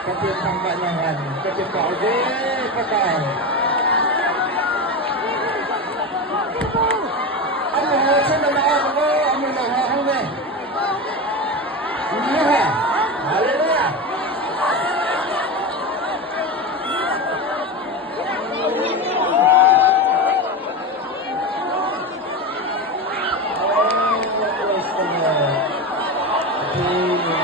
kecil tampaknya kan kecil kau deh pakai anh xem đồng nào có anh đồng nào không về như thế lên đây thì